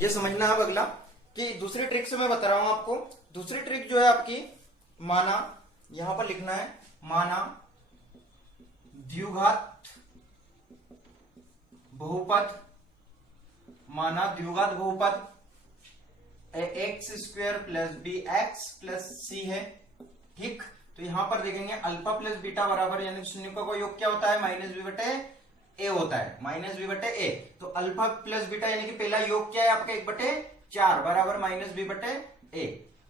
ये समझना है अब अगला कि दूसरी ट्रिक से मैं बता रहा हूं आपको। दूसरी ट्रिक जो है आपकी, माना यहां पर लिखना है, माना द्विघात बहुपद, माना द्विघात बहुपद x square plus b x plus c है। ठीक, तो यहां पर देखेंगे अल्फा प्लस बीटा बराबर, यानी शून्य का योग क्या होता है, माइनस बी बटे ए होता है, माइनस बी बटे ए। तो अल्फा प्लस बीटा यानी कि पहला योग क्या है आपका, 1/4 बराबर माइनस बी बटे ए।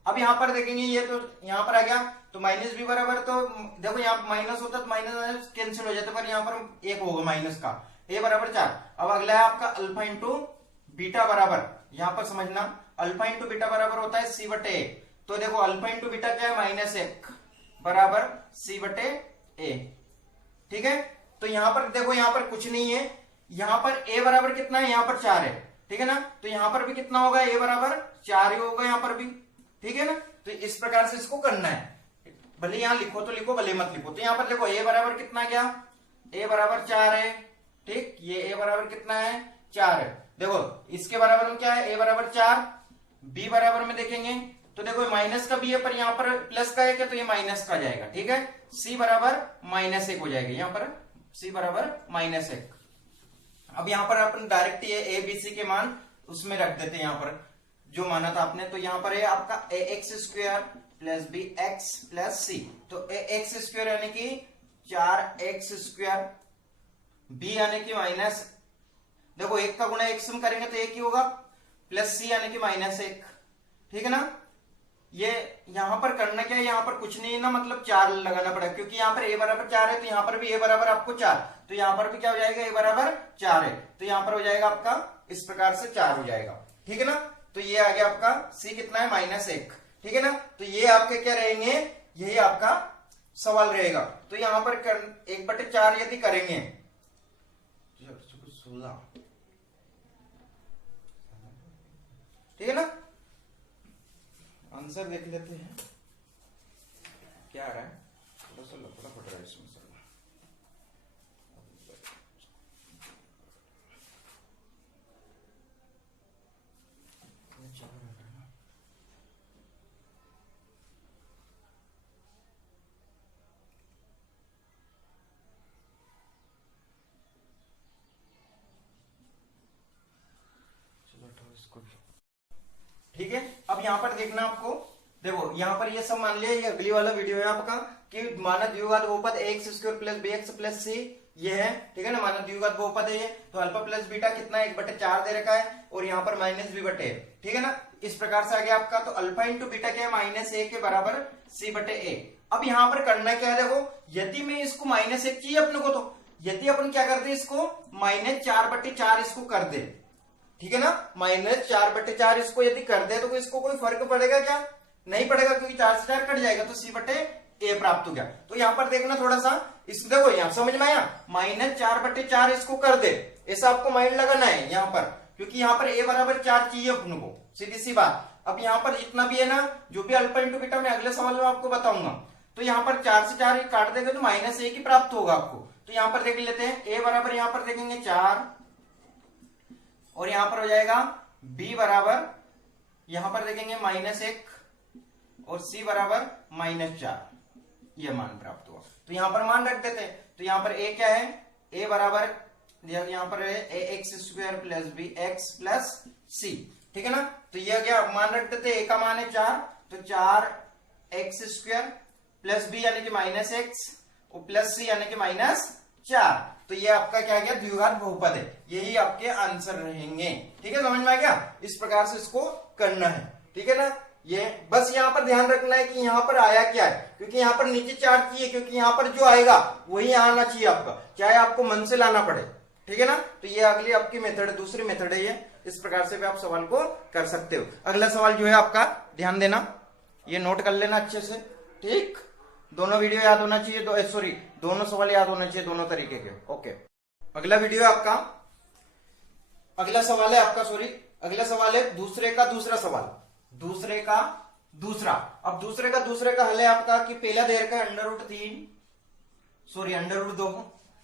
अब यहां पर देखेंगे ये तो यहां पर आ गया, तो माइनस बी बराबर, तो देखो यहाँ माइनस होता है तो माइनस कैंसिल हो जाता है, पर यहाँ पर एक होगा माइनस का, ए बराबर 4। अब अगला है आपका अल्फा इंटू बीटा बराबर, यहां पर समझना अल्फा इंटू बीटा बराबर होता है सी बटे ए। तो देखो अल्फा इंटू बीटा क्या है, -1 बराबर सी बटे ए। ठीक है, तो यहां पर देखो यहां पर कुछ नहीं है, यहां पर ए बराबर कितना है, यहां पर 4 है। ठीक है ना, तो यहां पर भी कितना होगा, ए बराबर 4 ही होगा यहां पर भी। ठीक है ना, तो इस प्रकार से इसको करना है, भले यहां लिखो तो लिखो, भले मत लिखो। तो यहां पर देखो ए बराबर कितना गया, ए बराबर 4 है। ठीक, ये ए बराबर कितना है, 4 है। देखो इसके बराबर में क्या है, ए बराबर 4, बी बराबर में देखेंगे तो देखो माइनस का भी है, पर यहाँ पर प्लस का है क्या, तो ये माइनस का जाएगा। ठीक है, सी बराबर -1 हो जाएगा, यहाँ पर सी बराबर -1। अब यहाँ पर अपन डायरेक्ट ये ए बी सी के मान उसमें रख देते हैं, यहाँ पर जो माना था आपने। तो यहाँ पर है आपका a x square plus b x plus c. तो ए एक्स स्क्वायर यानी कि 4x स्क्वायर, बी यानी कि माइनस, देखो 1 का गुणा 1 से हम करेंगे तो 1 ही होगा, प्लस सी यानी कि -1। ठीक है ना, ये यहां पर करना क्या है, यहां पर कुछ नहीं है ना, मतलब 4 लगाना पड़ेगा, क्योंकि यहां पर a बराबर 4 है, तो यहां पर भी a बराबर आपको 4, तो यहां पर भी क्या हो जाएगा, a बराबर 4 है, तो यहां पर हो जाएगा आपका इस प्रकार से 4 हो जाएगा। ठीक है ना, तो ये आ गया आपका c कितना है, -1। ठीक है ना, तो ये आपके क्या रहेंगे, यही आपका सवाल रहेगा। तो यहां पर 1/4 यदि करेंगे, 16, ठीक है ना, आंसर देख लेते हैं क्या आ रहा है, थोड़ा सा लफड़ा पड़ रहा है इसमें सर। ठीक है, अब यहां पर देखना आपको, देखो यहां पर ये सब मान लिया, ये अगली वाला वीडियो है आपका कि माना द्विघात बहुपद x square plus b x plus c, ये है। ठीक है ना, माना द्विघात बहुपद है ये, तो अल्फा प्लस बीटा कितना है, 1/4 दे रखा है, और यहाँ पर माइनस बी बटे। ठीक है ना, इस प्रकार से आ गया आपका। तो अल्फा इंटू बीटा क्या है, -a के बराबर सी बटे ए। अब यहाँ पर करना क्या है, देखो यदि मैं इसको -1 चाहिए अपने को, तो यदि अपन क्या करते इसको -4/4 इसको कर दे, ठीक है ना, -4/4 इसको यदि कर दे, तो इसको कोई फर्क पड़ेगा क्या, नहीं पड़ेगा, क्योंकि 4 से 4 कट जाएगा, तो सी बटे ए प्राप्त हो गया। तो यहां पर देखना थोड़ा सा, इस देखो यहां समझ में आया, -4/4 इसको कर दे, ऐसा आपको माइंड लगाना है यहाँ पर, क्योंकि यहाँ पर ए बराबर 4 चाहिए अपन को, सीधी सी बात। अब यहाँ पर जितना भी है ना, जो भी अल्फा इंटू बीटा मैं अगले सवाल में आपको बताऊंगा, तो यहाँ पर 4 से 4 काट देंगे तो -1 ही प्राप्त होगा आपको। तो यहाँ पर देख लेते हैं, ए बराबर यहाँ पर देखेंगे 4, और यहां पर हो जाएगा b बराबर, यहां पर देखेंगे -1, और c बराबर -4, यह मान प्राप्त हुआ। तो यहां पर मान रख देते हैं, तो यहां पर a क्या है, a बराबर यहां पर है ax square plus b x plus c. ठीक है ना, तो यह क्या मान रख देते हैं, a का मान है 4, तो 4x स्क्वायर प्लस बी यानी कि -x और प्लस सी यानी कि -4। तो ये आपका क्या गया, द्विघात बहुपद है, यही आपके आंसर रहेंगे। ठीक है, समझ में आ गया, इस प्रकार से इसको करना है। ठीक है ना, ये बस यहाँ पर ध्यान रखना है कि यहाँ पर आया क्या है, क्योंकि यहाँ पर नीचे 4 चाहिए, क्योंकि यहाँ पर जो आएगा वही आना चाहिए आपका, चाहे आपको मन से लाना पड़े। ठीक है ना, तो ये अगली आपकी मेथड है, दूसरी मेथड है ये, इस प्रकार से भी आप सवाल को कर सकते हो। अगला सवाल जो है आपका, ध्यान देना, ये नोट कर लेना अच्छे से। ठीक, दोनों वीडियो याद होना चाहिए, सॉरी दोनों सवाल याद होना चाहिए, दोनों तरीके के। ओके, अगला वीडियो है आपका, अगला सवाल है आपका, सॉरी अगला सवाल है दूसरे का दूसरा सवाल, दूसरे का दूसरा। अब दूसरे का हल है आपका कि पहला दे रखा है √3, सॉरी √2,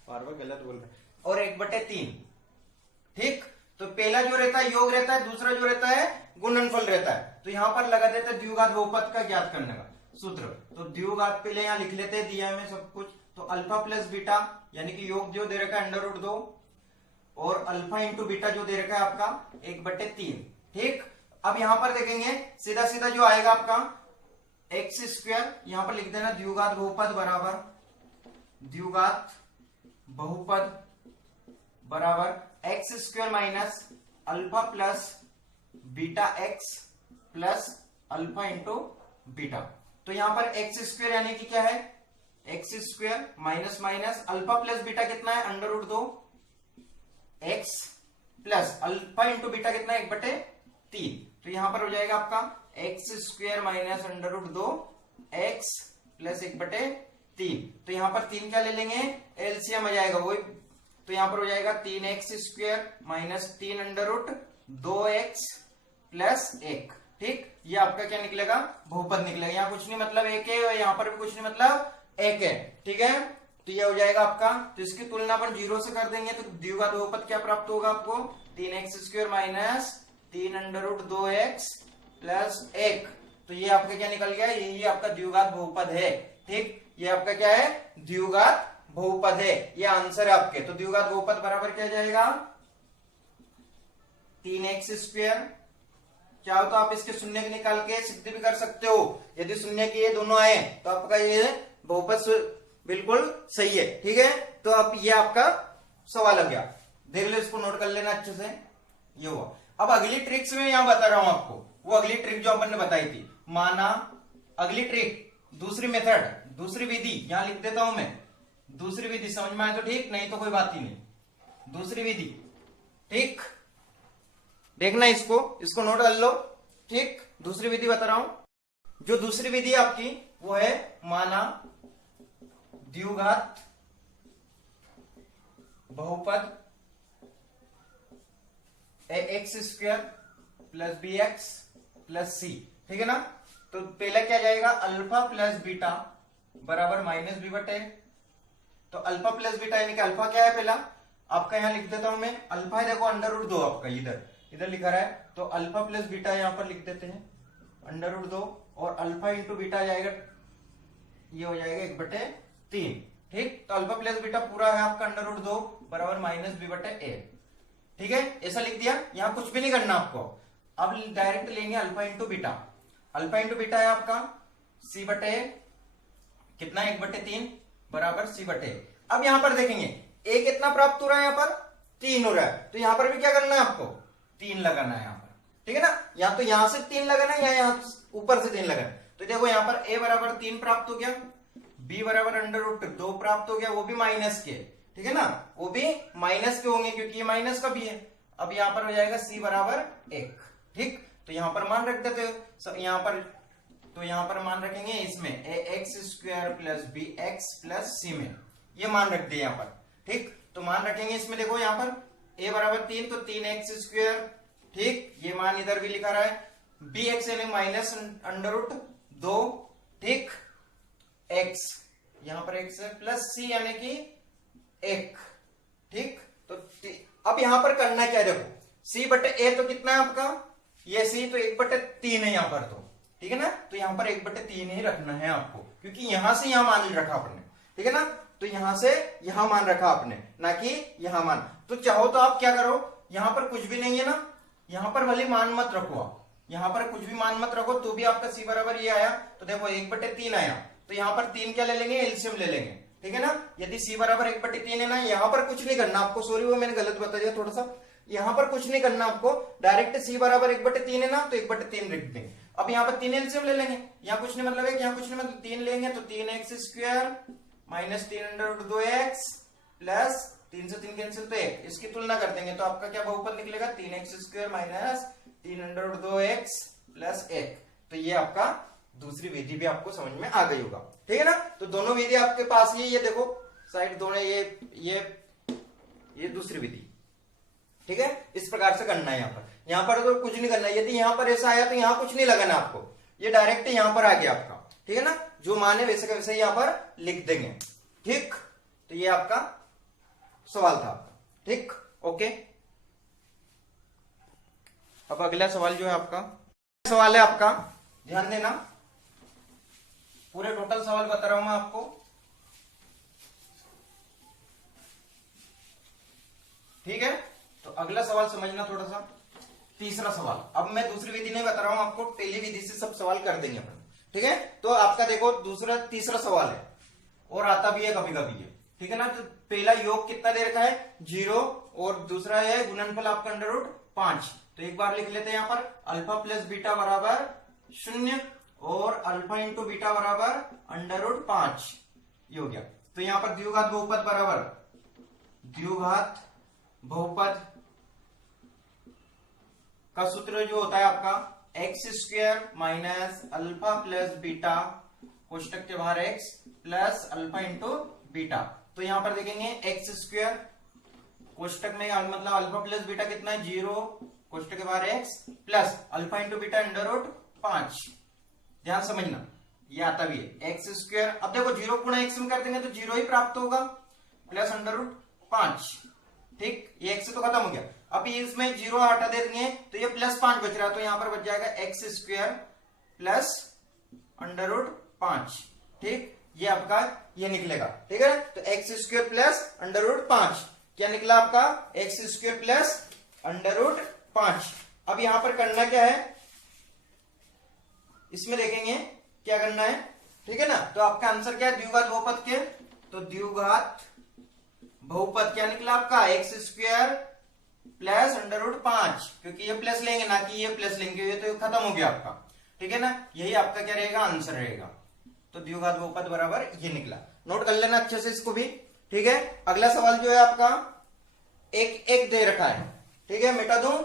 बार बार गलत बोल रहा है, और 1/3। ठीक, तो पहला जो रहता है योग रहता है, दूसरा जो रहता है गुणनफल रहता है। तो यहां पर लगा देते हैं द्विघात बहुपद का ज्ञात करने का सूत्र। तो द्विघात पहले यहां लिख लेते हैं, दिया है सब कुछ। तो अल्फा प्लस बीटा यानी कि योग जो दे रखा है √2 और अल्फा इंटू बीटा जो दे रखा है आपका 1/3। ठीक, अब यहां पर देखेंगे सीधा सीधा जो आएगा आपका x², यहां पर लिख देना द्विघात बहुपद बराबर द्विघात बहुपद बराबर x² minus alpha plus beta x plus alpha into beta. तो यहां पर x² यानी कि क्या है x² minus minus alpha plus beta कितना है √2 x plus alpha into beta कितना है 1/3। तो यहां पर हो जाएगा आपका x² माइनस √2 x प्लस 1/3। तो यहां पर 3 क्या ले लेंगे एलसीएम आ जाएगा वही। तो यहां पर हो जाएगा 3x² माइनस 3√2x प्लस 1। ठीक, ये आपका क्या निकलेगा बहुपद निकलेगा। यहाँ कुछ नहीं मतलब एक है और यहाँ पर भी कुछ नहीं मतलब एक है। ठीक है, तो ये हो जाएगा आपका। तो इसकी तुलना अपन 0 से कर देंगे तो द्विघात बहुपद क्या प्राप्त होगा आपको 3x² माइनस 3√2x प्लस 1। तो ये आपका क्या निकल गया, यही आपका द्विघात बहुपद है। ठीक, ये आपका क्या है द्विघात बहुपद है, ये आंसर है आपके। तो द्विघात बहुपद बराबर क्या जाएगा 3x²। चाहो तो आप इसके शून्य के निकाल के सिद्ध भी कर सकते हो। यदि शून्य के ये दोनों आए तो आपका ये बहुपद बिल्कुल सही है। ठीक है, तो अब ये आपका सवाल आ गया, देख लो, इसको नोट कर लेना अच्छे से। ये हुआ। अब अगली ट्रिक्स में यहां बता रहा हूं आपको, वो अगली ट्रिक जो अपन ने बताई थी। माना अगली ट्रिक, दूसरी मेथड, दूसरी विधि, यहां लिख देता हूं मैं दूसरी विधि। समझ में आए तो ठीक, नहीं तो कोई बात ही नहीं। दूसरी विधि, ठीक, देखना इसको नोट कर लो। ठीक, दूसरी विधि बता रहा हूं। जो दूसरी विधि आपकी वो है माना द्विघात बहुपद ax² plus bx plus c। ठीक है ना। तो पहला क्या जाएगा अल्फा प्लस बीटा बराबर माइनस b/। तो अल्फा प्लस बीटा यानी कि अल्फा क्या है पहला आपका, यहां लिख देता हूं मैं अल्फा है, देखो √2 आपका इधर लिखा रहा है। तो अल्फा प्लस बीटा यहां पर लिख देते हैं √2 और अल्फा इंटू बीटा जाएगा, ये हो जाएगा 1/3। ठीक, तो अल्फा प्लस बीटा पूरा है आपका √2 बराबर माइनस b/a। ठीक है, ऐसा लिख दिया। यहां कुछ भी नहीं करना आपको। अब डायरेक्ट लेंगे alpha into beta. Alpha into beta है आपका c/a कितना 1/3 बराबर c/a। अब यहां पर देखेंगे a कितना प्राप्त हो रहा है, यहां पर 3 हो रहा है। तो यहां पर भी क्या करना है आपको 3 लगाना है यहां पर। ठीक है ना, या तो यहां से 3 लगाना है या यहां ऊपर से 3 लगाना है। तो देखो यहां पर a बराबर 3 प्राप्त हो गया, b बराबर √2 प्राप्त हो गया, वो भी माइनस के। ठीक है ना, वो भी माइनस के होंगे क्योंकि ये माइनस का भी है। अब यहां पर हो जाएगा c बराबर 1। ठीक, तो यहां पर मान रख देते हो यहां पर। तो यहां पर मान रखेंगे इसमें ax² plus bx plus c में, ये मान रख दिए यहां पर। ठीक, तो मान रखेंगे इसमें, देखो यहां पर a बराबर 3 तो 3x²। ठीक, ये मान इधर भी लिखा रहा है। bx यानी माइनस √2। ठीक, x यहां पर x है प्लस c यानी कि 1। ठीक, तो अब यहां पर करना क्या है, देखो c/a तो कितना है आपका, ये c तो 1/3 है यहां पर। तो ठीक है ना, तो यहां पर 1/3 ही रखना है आपको क्योंकि यहां से यहां मान रखा आपने। ठीक है ना, तो यहां से यहां मान रखा आपने, ना कि यहां मान। तो चाहो तो आप क्या करो, यहां पर कुछ भी नहीं है ना, यहां पर भले मान मत रखो आप, यहां पर कुछ भी मान मत रखो तो भी आपका c बराबर ये आया। तो देखो 1/3 आया, तो यहां पर 3 क्या ले लेंगे एलसीएम ले लेंगे। ठीक है ना, यदि c बराबर 1/3 है ना, यहां पर कुछ नहीं करना आपको। सॉरी वो मैंने गलत बता दिया थोड़ा सा, यहां पर कुछ नहीं करना आपको। डायरेक्ट c बराबर 1/3 है ना, तो 1/3 लिख देंगे। अब यहां पर 3 एलसीएम ले लेंगे, यहां कुछ नहीं मतलब है, यहां कुछ नहीं मतलब 3 लेंगे तो 3x² माइनस 3√2x प्लस 3 से 3 कैंसिल तो 1, इसकी तुलना कर देंगे तो आपका क्या बहुपद निकलेगा 3x² माइनस 3√2x प्लस 1। तो ये आपका दूसरी विधि भी आपको समझ में आ गई होगा। ठीक है ना, तो दोनों विधि आपके पास ही, ये देखो साइड दोनों, ये दूसरी विधि। ठीक है, इस प्रकार से करना है। यहां पर तो कुछ नहीं करना है। यदि यहां पर ऐसा आया तो यहां कुछ नहीं लगाना आपको, ये डायरेक्ट यहां पर आ गया आपका। ठीक है ना, जो मान है वैसे का वैसे यहां पर लिख देंगे। ठीक, तो ये आपका सवाल था आपका। ठीक, ओके। अब अगला सवाल जो है आपका, सवाल है आपका, ध्यान देना, पूरे टोटल सवाल बता रहा हूं मैं आपको। ठीक है, तो अगला सवाल समझना थोड़ा सा। तीसरा सवाल, अब मैं दूसरी विधि नहीं बता रहा हूं आपको, पहली विधि से सब सवाल कर देंगे अपन। ठीक है, तो आपका देखो तीसरा सवाल है, और आता भी है कभी कभी है। ठीक है ना, तो पहला योग कितना दे रखा है 0, और दूसरा है गुणनफल आपका √5। तो एक बार लिख लेते हैं यहाँ पर, अल्फा प्लस बीटा बराबर 0 और अल्फा इंटू बीटा बराबर √5, ये हो गया। तो यहाँ पर द्विघात बहुपद बराबर द्विघात बहुपद का सूत्र जो होता है आपका x² minus alpha plus beta कोष्टक के बाहर x plus alpha into beta. तो यहां पर देखेंगे x² कोष्टक में मतलब अल्फा प्लस बीटा कितना है 0, कोष्टक के बाहर x plus alpha into beta √5। ध्यान समझना, ये आता भी है x²। अब देखो 0 गुणा x में कर देंगे तो 0 ही प्राप्त होगा, प्लस √5। ठीक, ये x तो खत्म हो गया। अब ये इसमें 0 हटा दे देंगे तो ये +5 बच रहा है, तो यहां पर बच जाएगा x² प्लस √5। ठीक, ये आपका ये निकलेगा। ठीक है, तो x² प्लस √5 क्या निकला आपका, x² प्लस √5। अब यहां पर करना क्या है, इसमें देखेंगे क्या करना है। ठीक है ना, तो आपका आंसर क्या है द्विघात बहुपद के, तो द्विघात बहुपद क्या निकला आपका x² प्लस √5, क्योंकि ये प्लस लेंगे ना कि ये प्लस लेंगे, ये तो खत्म हो गया आपका। ठीक है ना, यही आपका क्या रहेगा आंसर रहेगा। तो द्विघात बहुपद बराबर ये निकला, नोट कर लेना अच्छे से इसको भी। ठीक है, अगला सवाल जो है आपका एक दे रखा है। ठीक है, मिटा दूं,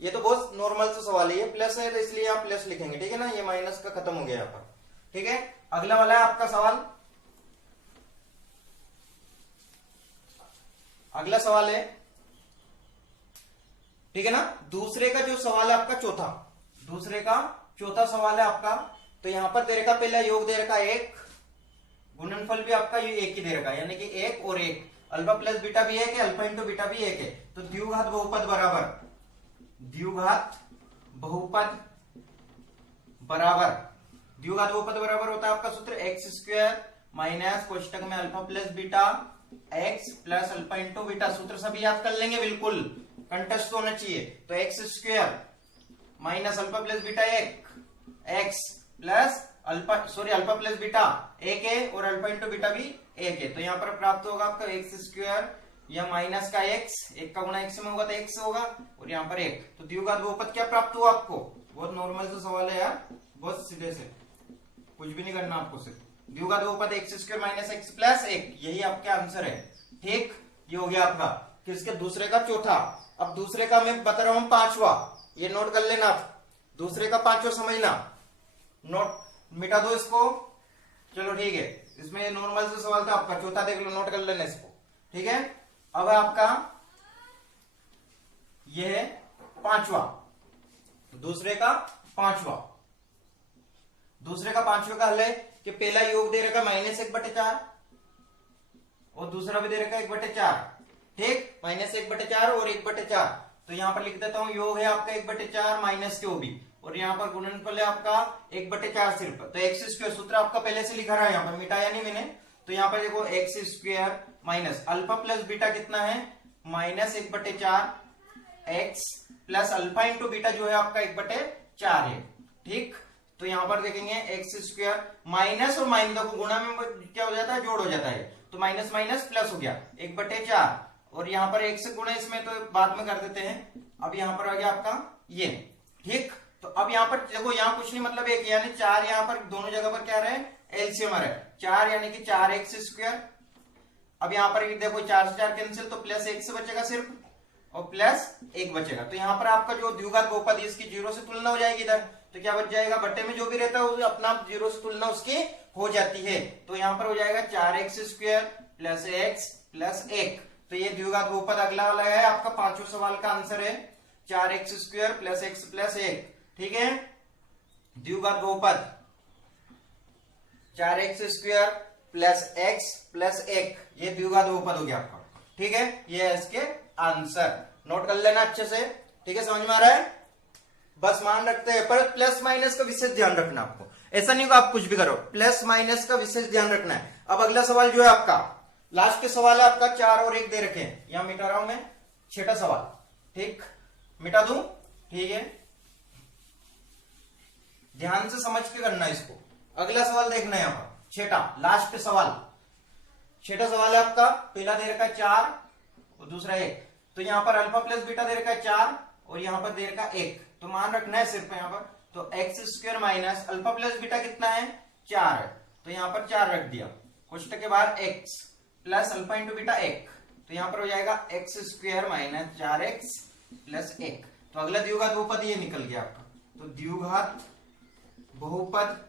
ये तो बहुत नॉर्मल सा सवाल है, ये प्लस है तो इसलिए आप प्लस लिखेंगे। ठीक है ना, ये माइनस का खत्म हो गया यहाँ पर। ठीक है, अगला वाला है आपका सवाल, अगला सवाल है, ठीक है ना, दूसरे का जो सवाल है आपका दूसरे का चौथा सवाल है आपका। तो यहां पर दे रखा पहला योग दे रखा 1, गुणनफल भी आपका ये 1 ही दे रखा है, यानी कि 1 और 1, अल्फा प्लस बीटा भी 1 है, अल्फा इंटू बीटा भी 1 है। तो द्विघात बहुपद बराबर द्विघात बहुपद बराबर होता है आपका सूत्र x² माइनस कोष्टक में alpha plus beta x plus alpha into beta. सूत्र सभी याद कर लेंगे, बिल्कुल कंटेस्ट होना चाहिए। तो x² minus alpha plus beta 1 x plus alpha plus beta 1 है और अल्फा इंटू बीटा भी 1 है। तो यहां पर प्राप्त होगा आपका x² या माइनस का x, 1 का गुणा x में होगा तो x होगा, और यहाँ पर 1। तो द्विघात बहुपद क्या प्राप्त हुआ आपको, बहुत नॉर्मल सा सवाल है यार, बहुत सीधे से, कुछ भी नहीं करना आपको, सिर्फ द्विघात बहुपद x² माइनस x प्लस 1, यही आपका आंसर है। ठीक, ये हो गया आपका किसके, दूसरे का चौथा। अब दूसरे का मैं बता रहा हूं 5वां, ये नोट कर लेना आप, दूसरे का 5वां समझना, नोट मिटा दो इसको। चलो ठीक है, इसमें नॉर्मल से सवाल था आपका, चौथा देख लो, नोट कर लेना इसको। ठीक है, अब आपका ये है 5वां, दूसरे का 5वां। दूसरे का 5वें का हल है कि पहला योग दे रखा -1/4 और दूसरा भी दे रखा 1/4। ठीक, -1/4 और 1/4। तो यहां पर लिख देता हूं, योग है आपका 1/4 माइनस क्यों भी, और यहाँ पर गुणनफल है आपका 1/4 सिर्फ। तो x² सूत्र आपका पहले से लिखा रहा है, यहाँ पर मिटाया नहीं मैंने। तो यहाँ पर देखो x² minus alpha plus beta कितना है -1/4 x plus alpha into beta जो है आपका 1/4 है। ठीक, तो यहां पर देखेंगे x² माइनस और माइनस, देखो गुणा में क्या हो जाता है, जोड़ हो जाता है, तो माइनस माइनस प्लस हो गया 1/4, और यहाँ पर 1 से गुणा इसमें तो बाद में कर देते हैं। अब यहाँ पर आ गया आपका ये। ठीक, तो अब यहाँ पर देखो, यहाँ कुछ नहीं, मतलब 1 यानी 4, यहाँ पर दोनों जगह पर क्या रहे एलसीएम है 4, यानी कि 4x²। अब यहाँ पर देखो 4 से 4 कैंसिल, तो प्लस 1 से बचेगा सिर्फ, और प्लस 1 बचेगा। तो यहाँ पर आपका जो द्विघात बहुपद है इसकी 0 से तुलना हो जाएगी इधर, तो क्या बच जाएगा, बट्टे में जो भी रहता है अपना 0 से तुलना उसकी हो जाती है। तो यहाँ पर हो जाएगा 4x² प्लस x प्लस 1। तो ये द्विघात बहुपद अगला वाला है आपका 5वें सवाल का आंसर है 4x² प्लस x प्लस 1। ठीक है, द्विघात बहुपद 4x² प्लस x प्लस 1, ये द्विघात बहुपद हो गया आपका। ठीक है, ये है इसके आंसर, नोट कर लेना अच्छे से। ठीक है, समझ में आ रहा है। बस मान रखते हैं, पर प्लस माइनस का विशेष ध्यान रखना आपको, ऐसा नहीं होगा आप कुछ भी करो, प्लस माइनस का विशेष ध्यान रखना है। अब अगला सवाल जो है आपका लास्ट के सवाल है आपका, 4 और 1 दे रखे हैं, यहां मिटा रहा हूं मैं, 6ठा सवाल, ठीक, मिटा दूं, ठीक है, ध्यान से समझ के करना इसको। अगला सवाल देखना है यहां पर, 6ठा लास्ट सवाल, 6ठा सवाल है आपका, पहला दे रखा है 4 और दूसरा 1, तो यहां पर अल्फा प्लस बीटा दे रखा है 4 और यहां पर दे रखा है 1, तो मान रखना है सिर्फ यहां पर, तो x square minus alpha plus beta कितना है 4 है, तो यहां पर 4 रख दिया, कोष्टक के बाहर x plus alpha into beta 1, तो यहां पर हो जाएगा x square minus 4x plus 1, तो अगला द्विघात बहुपद ये निकल गया आपका, तो द्विघात बहुपद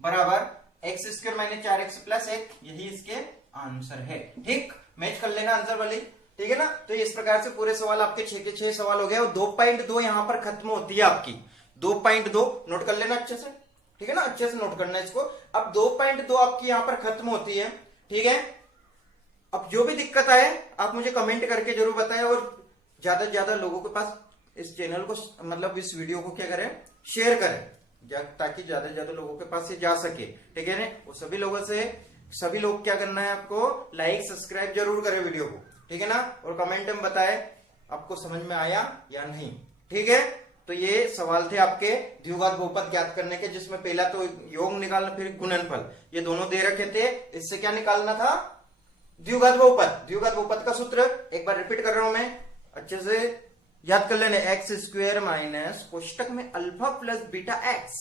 बराबर x square minus 4x plus 1, यही इसके आंसर है, ठीक, मैच कर लेना आंसर वाली, ठीक है ना। तो इस प्रकार से पूरे सवाल आपके 6 के 6 सवाल हो गए, और 2.2 यहां पर खत्म होती है आपकी, 2.2 नोट कर लेना अच्छे से, ठीक है ना, अच्छे से नोट करना इसको। अब 2.2 आपकी यहां पर खत्म होती है, ठीक है। अब जो भी दिक्कत आए आप मुझे कमेंट करके जरूर बताएं, और ज्यादा से ज्यादा लोगों के पास इस चैनल को, मतलब इस वीडियो को क्या करें, शेयर करें, ताकि ज्यादा से ज्यादा लोगों के पास ये जा सके, ठीक है ना। वो सभी लोगों से, सभी लोग क्या करना है आपको, लाइक सब्सक्राइब जरूर करें वीडियो को, ठीक है ना, और कमेंट में बताएं आपको समझ में आया या नहीं, ठीक है। तो ये सवाल थे आपके द्विघात बहुपद ज्ञात करने के, जिसमें पहला तो योग निकालना, फिर गुणनफल, ये दोनों दे रखे थे, इससे क्या निकालना था, द्विघात बहुपद। द्विघात बहुपद का सूत्र एक बार रिपीट कर रहा हूं मैं, अच्छे से याद कर लेने, एक्स स्क्वायर माइनस कोष्टक में alpha plus beta x,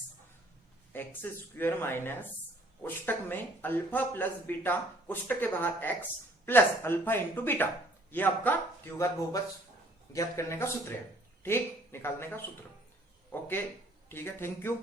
x square minus कोष्टक में अल्फा प्लस बीटा, कोष्टक के बाहर x plus alpha into beta, ये आपका द्विघात बहुपद ज्ञात करने का सूत्र है, ठीक, निकालने का सूत्र, ओके, ठीक है, थैंक यू।